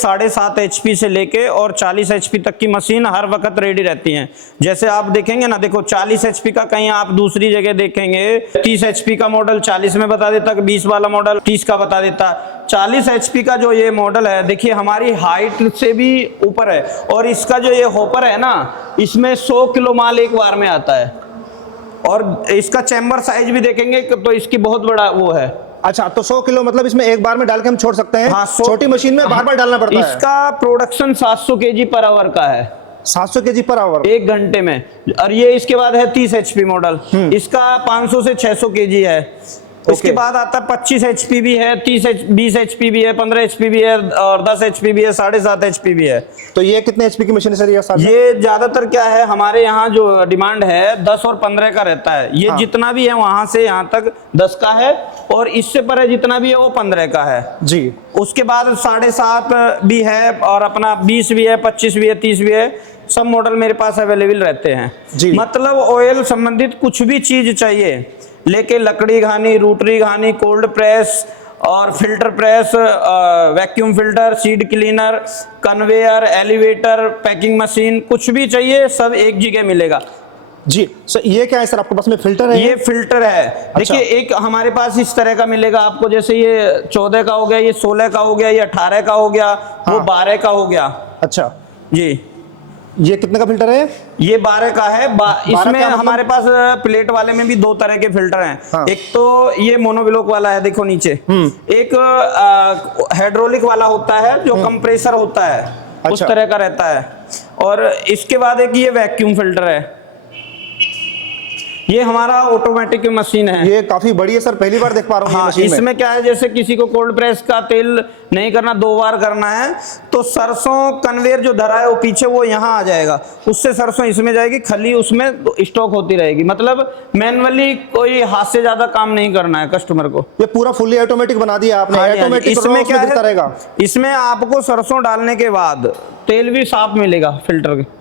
7.5 HP से लेके और 40 HP तक की मशीन हर वक्त रेडी रहती हैं। जैसे आप देखेंगे ना, देखो 40 HP का कहीं आप दूसरी जगह देखेंगे 30 HP का मॉडल 40 में बता देता, 20 वाला मॉडल 30 का बता देता। 40 HP का जो ये मॉडल है, देखिए हमारी हाइट से भी ऊपर है, और इसका जो ये हॉपर है ना, इसमें 100 किलो माल एक बार में आता है, और इसका चैम्बर साइज भी देखेंगे तो इसकी बहुत बड़ा वो है। अच्छा, तो 100 किलो मतलब इसमें एक बार में डाल के हम छोड़ सकते हैं। हाँ, छोटी मशीन में बार बार डालना पड़ता है। इसका प्रोडक्शन 700 kg पर आवर का है, 700 kg पर आवर एक घंटे में। और ये इसके बाद है 30 HP मॉडल, इसका 500 से 600 kg है। उसके बाद आता है 25 HP भी है, 20 HP भी है, 15 HP भी है, और 10 HP भी है, 7.5 HP भी है। तो ये कितने HP की मशीन है सर? ये ज्यादातर क्या है, हमारे यहाँ जो डिमांड है 10 और 15 का रहता है। ये जितना भी है वहां से यहाँ तक 10 का है, और इससे परे जितना भी है वो 15 का है जी। उसके बाद 7.5 भी है, और अपना 20 भी है, 25 भी है, 30 भी है। सब मॉडल मेरे पास अवेलेबल रहते हैं जी। मतलब ऑयल संबंधित कुछ भी चीज चाहिए लेके, लकड़ी घानी, रोटरी घानी, कोल्ड प्रेस और filter press, vacuum filter, seed cleaner, conveyor, elevator, packing machine, कुछ भी चाहिए सब एक जगह मिलेगा जी। सर ये क्या है सर आपके पास में? फिल्टर है? ये फिल्टर है। देखिए एक हमारे पास इस तरह का मिलेगा आपको, जैसे ये 14 का हो गया, ये 16 का हो गया, ये 18 का हो गया, वो 12 का हो गया। अच्छा जी। ये कितने का फिल्टर है? ये 12 का है। इसमें मतलब? हमारे पास प्लेट वाले में भी 2 तरह के फिल्टर हैं। हाँ। एक तो ये मोनोब्लॉक वाला है, देखो नीचे। एक हाइड्रोलिक वाला होता है जो कंप्रेसर होता है। अच्छा। उस तरह का रहता है। और इसके बाद एक ये वैक्यूम फिल्टर है। ये हमारा ऑटोमेटिक मशीन है। ये काफी बड़ी है सर, पहली बार देख पा रहा हूँ। हाँ, इसमें क्या है, जैसे किसी को कोल्ड प्रेस का तेल नहीं करना, 2 बार करना है, तो सरसों कन्वेयर जो धरा है वो पीछे, वो यहाँ आ जाएगा, उससे सरसों इसमें जाएगी, खली उसमें स्टॉक होती रहेगी। मतलब मैनुअली कोई हाथ से ज्यादा काम नहीं करना है कस्टमर को। ये पूरा फुल्ली ऑटोमेटिक बना दिया आपने। ऑटोमेटिक इसमें क्या है, इसमें आपको सरसों डालने के बाद तेल भी साफ मिलेगा फिल्टर के।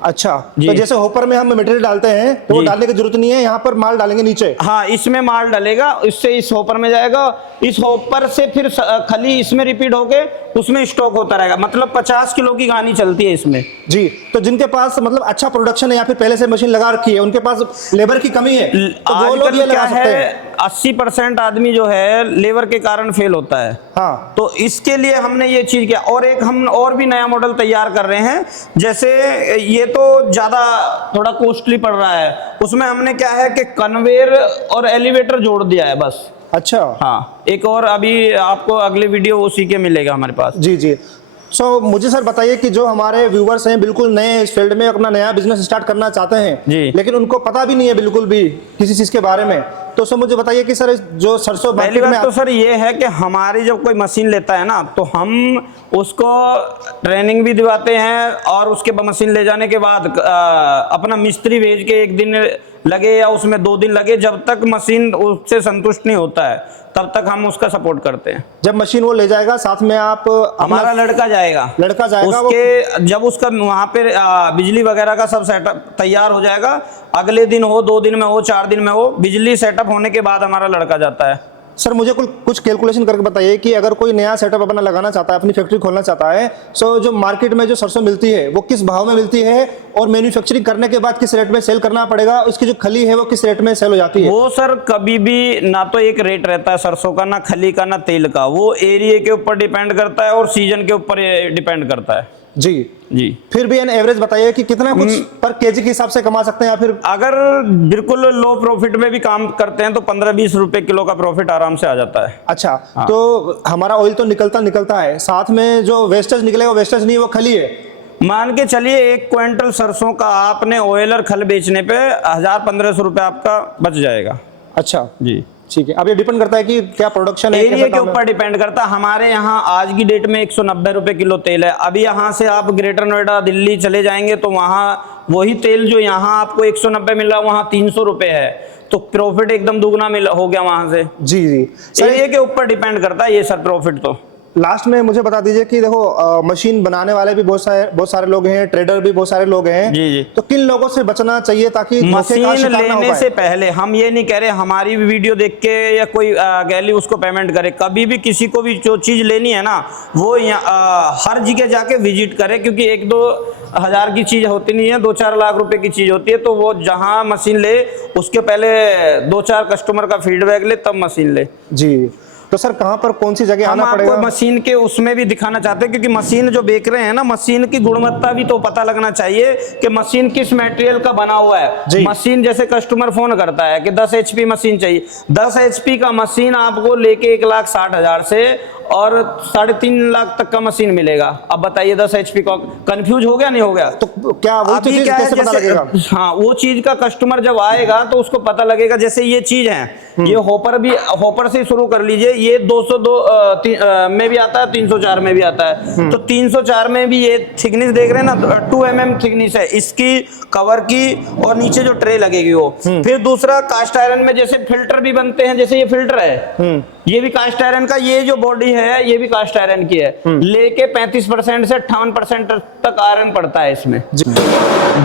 अच्छा, तो जैसे होपर में हम मटेरियल डालते हैं तो वो डालने की जरूरत नहीं है, यहाँ पर माल डालेंगे नीचे। हाँ, इसमें माल डालेगा, इससे इस होपर में जाएगा, इस होपर से फिर खली इसमें रिपीट होके उसमें स्टॉक होता रहेगा। मतलब 50 किलो की घानी चलती है इसमें। जी। तो जिनके पास मतलब अच्छा प्रोडक्शन है या फिर पहले से मशीन लगा रखी है, उनके पास लेबर की कमी है, तो वो लोग ये लगा सकते हैं। 80% आदमी जो है लेबर के कारण फेल होता है। हाँ। तो इसके लिए हमने ये चीज किया, और एक हम और भी नया मॉडल तैयार कर रहे हैं। जैसे ये तो ज्यादा थोड़ा कॉस्टली पड़ रहा है, उसमें हमने क्या है कि कन्वेयर और एलिवेटर जोड़ दिया है बस। अच्छा। हाँ, एक और अभी आपको अगले वीडियो उसी के मिलेगा हमारे पास। जी जी। मुझे सर बताइए कि जो हमारे व्यूवर्स हैं, बिल्कुल नए इस फील्ड में अपना नया बिजनेस स्टार्ट करना चाहते हैं जी, लेकिन उनको पता भी नहीं है बिल्कुल भी किसी चीज के बारे में, तो सर मुझे बताइए कि सर जो सरसों पहली बात तो सर ये है कि हमारी जब कोई मशीन लेता है ना, तो हम उसको ट्रेनिंग भी दिवाते हैं, और उसके मशीन ले जाने के बाद अपना मिस्त्री भेज के 1 दिन लगे या उसमें 2 दिन लगे, जब तक मशीन उससे संतुष्ट नहीं होता है तब तक हम उसका सपोर्ट करते हैं। जब मशीन वो ले जाएगा साथ में आप हमारा लड़का जाएगा उसके, जब उसका वहाँ पे बिजली वगैरह का सब सेटअप तैयार हो जाएगा, अगले दिन हो, 2 दिन में हो, 4 दिन में हो, बिजली सेटअप होने के बाद हमारा लड़का जाता है। सर मुझे कुछ कैलकुलेशन करके बताइए कि अगर कोई नया सेटअप अपना लगाना चाहता है, अपनी फैक्ट्री खोलना चाहता है, तो जो मार्केट में जो सरसों मिलती है वो किस भाव में मिलती है, और मैन्युफैक्चरिंग करने के बाद किस रेट में सेल करना पड़ेगा, उसकी जो खली है वो किस रेट में सेल हो जाती है? वो सर कभी भी ना तो एक रेट रहता है सरसों का, ना खली का, ना तेल का। वो एरिया के ऊपर डिपेंड करता है और सीजन के ऊपर डिपेंड करता है। जी जी। फिर भी एन एवरेज बताइए कि कितना कुछ पर केजी के हिसाब से कमा सकते हैं, या फिर अगर बिल्कुल लो प्रॉफिट में भी काम करते हैं तो 15-20 रुपए किलो का प्रॉफिट आराम से आ जाता है। अच्छा। हाँ। तो हमारा ऑयल तो निकलता है, साथ में जो वेस्टेज निकलेगा, वेस्टेज नहीं, वो खली है। मान के चलिए 1 क्विंटल सरसों का आपने ऑयल और खल बेचने पे 1000-1500 रुपए आपका बच जाएगा। अच्छा जी, ठीक है। अब ये डिपेंड करता है कि क्या प्रोडक्शन है, एरिया के ऊपर डिपेंड करता है। हमारे यहाँ आज की डेट में 190 रुपए किलो तेल है। अभी यहाँ से आप ग्रेटर नोएडा, दिल्ली चले जाएंगे तो वहाँ वही तेल जो यहाँ आपको 190 मिल रहा है, वहाँ 300 रुपए है, तो प्रॉफिट एकदम दुगना हो गया वहां से। जी जी। एरिया के ऊपर डिपेंड करता है ये सर प्रॉफिट तो। लास्ट में मुझे बता दीजिए कि देखो मशीन बनाने वाले भी बहुत सारे लोग हैं, ट्रेडर भी बहुत सारे लोग हैं। जी जी। तो किन लोगों से बचना चाहिए ताकि धोखे का मशीन शिकार ना हो लेने पाए? से पहले हम ये नहीं कह रहे हमारी भी वीडियो देख के या कोई गैली उसको पेमेंट करे। कभी भी किसी को भी जो चीज लेनी है ना, वो हर जगह जाके विजिट करे, क्योंकि 1-2 हज़ार की चीज होती नहीं है, 2-4 लाख रुपए की चीज होती है। तो वो जहां मशीन ले उसके पहले 2-4 कस्टमर का फीडबैक ले, तब मशीन ले। जी। तो सर कहाँ पर कौन सी जगह हम आना आपको पड़ेगा? मशीन के उसमें भी दिखाना चाहते हैं, क्योंकि मशीन जो बेच रहे हैं ना, मशीन की गुणवत्ता भी तो पता लगना चाहिए कि मशीन किस मटेरियल का बना हुआ है। मशीन जैसे कस्टमर फोन करता है कि 10 HP मशीन चाहिए, 10 HP का मशीन आपको लेके 1,60,000 से और 3.5 लाख तक का मशीन मिलेगा। अब बताइए 10 HP का कंफ्यूज हो गया नहीं हो गया? तो क्या वो चीज कैसे पता लगेगा? हाँ, वो चीज का कस्टमर जब आएगा तो उसको पता लगेगा। जैसे ये चीज है, ये हॉपर से शुरू कर लीजिए। ये 202 में भी आता है, 304 में भी आता है। तो 304 में भी ये थिकनेस देख रहे हैं ना, 2 mm थिकनेस है इसकी कवर की, और नीचे जो ट्रे लगेगी वो। फिर दूसरा कास्ट आयरन में जैसे फिल्टर भी बनते हैं, जैसे ये फिल्टर है, ये भी कास्ट आयरन का। ये जो बॉडी है ये भी कास्ट आयरन की है। लेके 35% से 58% तक आयरन पड़ता है इसमें।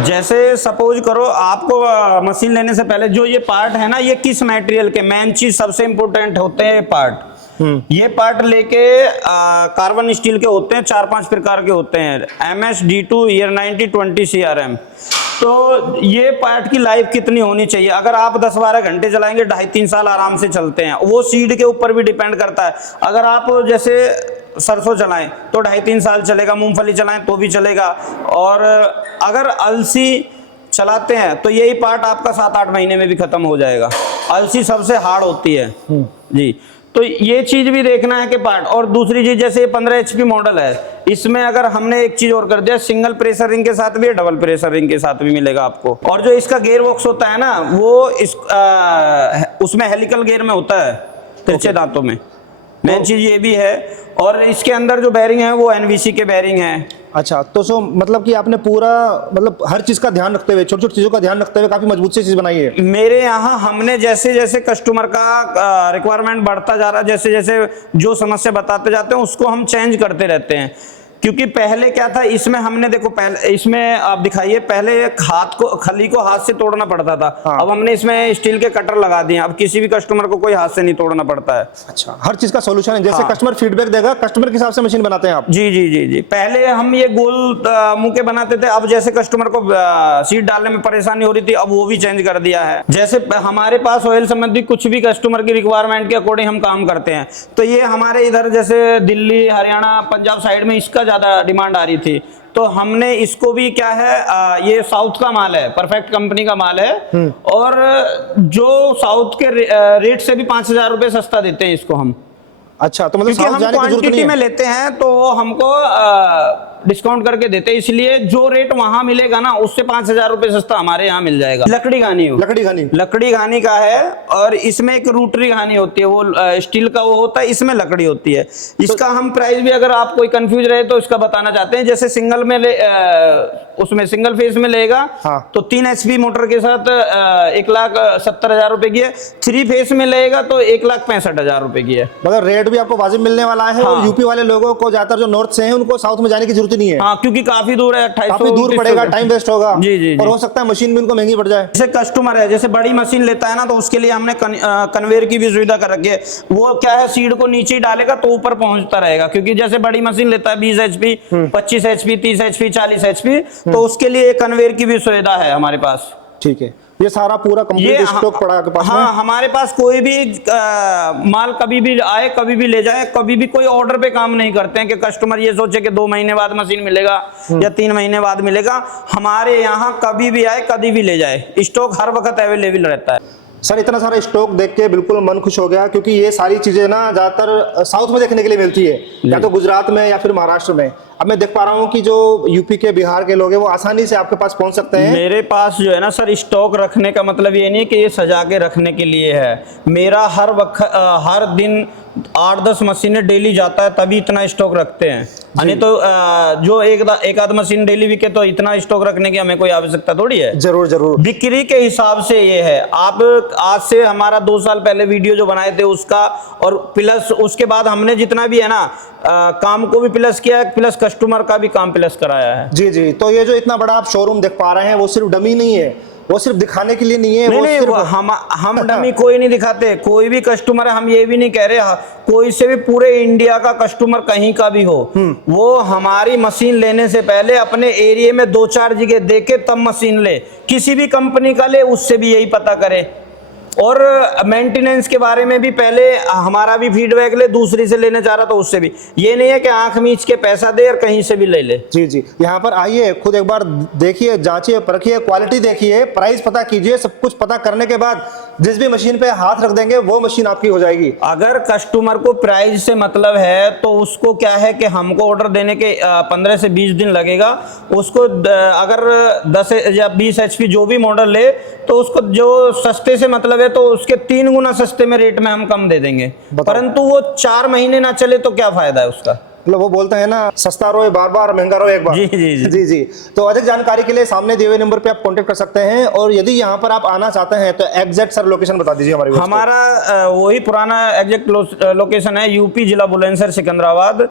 जैसे सपोज करो आपको मशीन लेने से पहले जो ये पार्ट है ना, ये किस मटेरियल के, मेन चीज सबसे इंपोर्टेंट होते हैं पार्ट। ये पार्ट लेके कार्बन स्टील के होते हैं, 4-5 प्रकार के होते हैं, MS, D2, ER 90, 20 CRM। तो ये पार्ट की लाइफ कितनी होनी चाहिए? अगर आप 10-12 घंटे चलाएंगे, 2.5-3 साल आराम से चलते हैं। वो सीड के ऊपर भी डिपेंड करता है। अगर आप जैसे सरसों चलाएं तो 2.5-3 साल चलेगा, मूंगफली चलाएं तो भी चलेगा, और अगर अलसी चलाते हैं तो यही पार्ट आपका 7-8 महीने में भी खत्म हो जाएगा। अलसी सबसे हार्ड होती है जी। तो ये चीज भी देखना है कि पार्ट। और दूसरी चीज, जैसे 15 HP मॉडल है, इसमें अगर हमने एक चीज और कर दिया, सिंगल प्रेशर रिंग के साथ भी है, डबल प्रेशर रिंग के साथ भी मिलेगा आपको। और जो इसका गियर बॉक्स होता है ना, वो उसमें हेलिकल गियर में होता है, तिरछे दांतों में। मेन चीज ये भी है। और इसके अंदर जो बैरिंग है वो NVC के बैरिंग है। अच्छा, तो मतलब कि आपने पूरा मतलब हर चीज का ध्यान रखते हुए, छोटी छोटी चीजों का ध्यान रखते हुए काफी मजबूत सी चीज बनाई है। मेरे यहाँ हमने जैसे जैसे कस्टमर का रिक्वायरमेंट बढ़ता जा रहा है, जैसे जैसे जो समस्या बताते जाते हैं उसको हम चेंज करते रहते हैं। क्योंकि पहले क्या था, इसमें हमने देखो, पहले इसमें आप दिखाइए, पहले खली को हाथ से तोड़ना पड़ता था। हाँ। अब हमने इसमें स्टील के कटर लगा दिए, अब किसी भी कस्टमर को कोई हाथ से नहीं तोड़ना पड़ता है। अच्छा, हर चीज का सॉल्यूशन है। जैसे हाँ। कस्टमर फीडबैक देगा, कस्टमर के हिसाब से मशीन बनाते हैं आप? जी जी जी जी। पहले हम ये गोल मुंह के बनाते थे, अब जैसे कस्टमर को सीट डालने में परेशानी हो रही थी, अब वो भी चेंज कर दिया है। जैसे हमारे पास ऑयल संबंधी कुछ भी कस्टमर की रिक्वायरमेंट के अकॉर्डिंग हम काम करते हैं। तो ये हमारे इधर जैसे दिल्ली, हरियाणा, पंजाब साइड में इसका ज्यादा डिमांड आ रही थी, तो हमने इसको भी क्या है, ये साउथ का माल है, परफेक्ट कंपनी का माल है, और जो साउथ के रेट से भी 5,000 रुपए सस्ता देते हैं इसको हम। अच्छा, तो मतलब क्योंकि हम क्वांटिटी में लेते हैं तो वो हमको डिस्काउंट करके देते हैं, इसलिए जो रेट वहां मिलेगा ना, उससे 5,000 रुपए सस्ता हमारे यहाँ मिल जाएगा। लकड़ी घानी का है, और इसमें एक रूटरी घानी होती है, वो स्टील का वो होता है, इसमें लकड़ी होती है। इसका हम प्राइस भी, अगर आप कोई कंफ्यूज रहे तो इसका बताना चाहते हैं। जैसे सिंगल में उसमें सिंगल फेस में लेगा। हाँ। तो 3 HP मोटर के साथ 1,70,000 रुपए की है। 3 फेस में लेगा तो 1,65,000 रुपए की है। मतलब रेट भी आपको वाजिब मिलने वाला है। हाँ। और यूपी वाले लोगों को, ज्यादातर जो नॉर्थ से हैं, उनको साउथ में जाने की जरूरत नहीं है। हाँ, क्योंकि काफी दूर है, 2800 काफी दूर पड़ेगा, टाइम वेस्ट होगा। जी जी। और हो सकता है मशीन भी उनको महंगी पड़ जाए। जैसे कस्टमर है, जैसे बड़ी मशीन लेता है ना, तो उसके लिए हमने कन्वेयर की भी सुविधा कर रखी है। वो क्या है, सीड को नीचे ही डालेगा तो ऊपर पहुंचता रहेगा। क्योंकि जैसे बड़ी मशीन लेता है 20 HP, 25 HP, 30 HP, 40 HP, तो उसके लिए कन्वेयर की भी सुविधा है हमारे पास। ठीक है, ये सारा पूरा कंप्लीट स्टॉक पड़ा आपके पास? हाँ, हमारे पास कोई भी माल कभी भी आए, कभी भी ले जाए, कभी भी कोई ऑर्डर पे काम नहीं करते हैं कि कस्टमर ये सोचे कि 2 महीने बाद मशीन मिलेगा या 3 महीने बाद मिलेगा। हमारे यहाँ कभी भी आए, कभी भी ले जाए, स्टॉक हर वक्त अवेलेबल रहता है। सर, इतना सारा स्टॉक देख के बिल्कुल मन खुश हो गया, क्योंकि ये सारी चीजें ना ज्यादातर साउथ में देखने के लिए मिलती है, या तो गुजरात में या फिर महाराष्ट्र में। अब मैं देख पा रहा हूँ कि जो यूपी के, बिहार के लोग हैं, वो आसानी से आपके पास पहुंच सकते हैं। मेरे पास जो है ना सर, स्टॉक रखने का मतलब ये नहीं है कि ये सजा के रखने के लिए है। मेरा हर वक्त, हर दिन 8-10 मशीनें डेली जाता है तभी इतना स्टॉक रखते हैं, नहीं तो जो एक आध मशीन डेली बिके तो इतना स्टॉक रखने की हमें कोई आवश्यकता थोड़ी है। जरूर जरूर। बिक्री के हिसाब से ये है। आप आज से हमारा 2 साल पहले वीडियो जो बनाए थे उसका, और प्लस उसके बाद हमने जितना भी है ना काम को भी प्लस किया है, प्लस कस्टमर का भी काम प्लस कराया है। जी जी, तो ये जो इतना बड़ा आप शोरूम देख पा रहे हैं वो सिर्फ डमी नहीं है, वो सिर्फ दिखाने के लिए नहीं है। नहीं, सिर्फ हम डमी कोई नहीं दिखाते। कोई भी कस्टमर है, हम ये भी नहीं कह रहे कोई से भी पूरे इंडिया का कस्टमर कहीं का भी हो, वो हमारी मशीन लेने से पहले अपने एरिया में 2-4 जगह देखे तब मशीन ले। किसी भी कंपनी का ले उससे भी यही पता करे, और मेंटेनेंस के बारे में भी पहले हमारा भी फीडबैक ले। दूसरी से लेने जा रहा तो उससे भी, ये नहीं है कि आंख मीच के पैसा दे और कहीं से भी ले ले। जी जी, यहाँ पर आइए, खुद एक बार देखिए, जांचिए, परखिए, क्वालिटी देखिए, प्राइस पता कीजिए। सब कुछ पता करने के बाद जिस भी मशीन पे हाथ रख देंगे वो मशीन आपकी हो जाएगी। अगर कस्टमर को प्राइस से मतलब है तो उसको क्या है कि हमको ऑर्डर देने के 15 से 20 दिन लगेगा। उसको अगर 10 या 20 HP जो भी मॉडल ले तो उसको जो सस्ते से मतलब है तो उसके 3 गुना सस्ते में रेट में हम कम दे देंगे। परंतु वो 4 महीने ना चले तो क्या फायदा है उसका। मतलब वो बोलते हैं ना, सस्ता रोए बार बार, महंगा रोए एक बार। जी जी जी जी जी। तो अधिक जानकारी के लिए सामने दिए हुए नंबर पे आप कांटेक्ट कर सकते हैं, और यदि यहाँ पर आप आना चाहते हैं तो एग्जैक्ट सर लोकेशन बता दीजिए हमारी। हमारा वही पुराना एग्जैक्ट लोकेशन है, यूपी जिला बुलंदशहर सिकंदराबाद।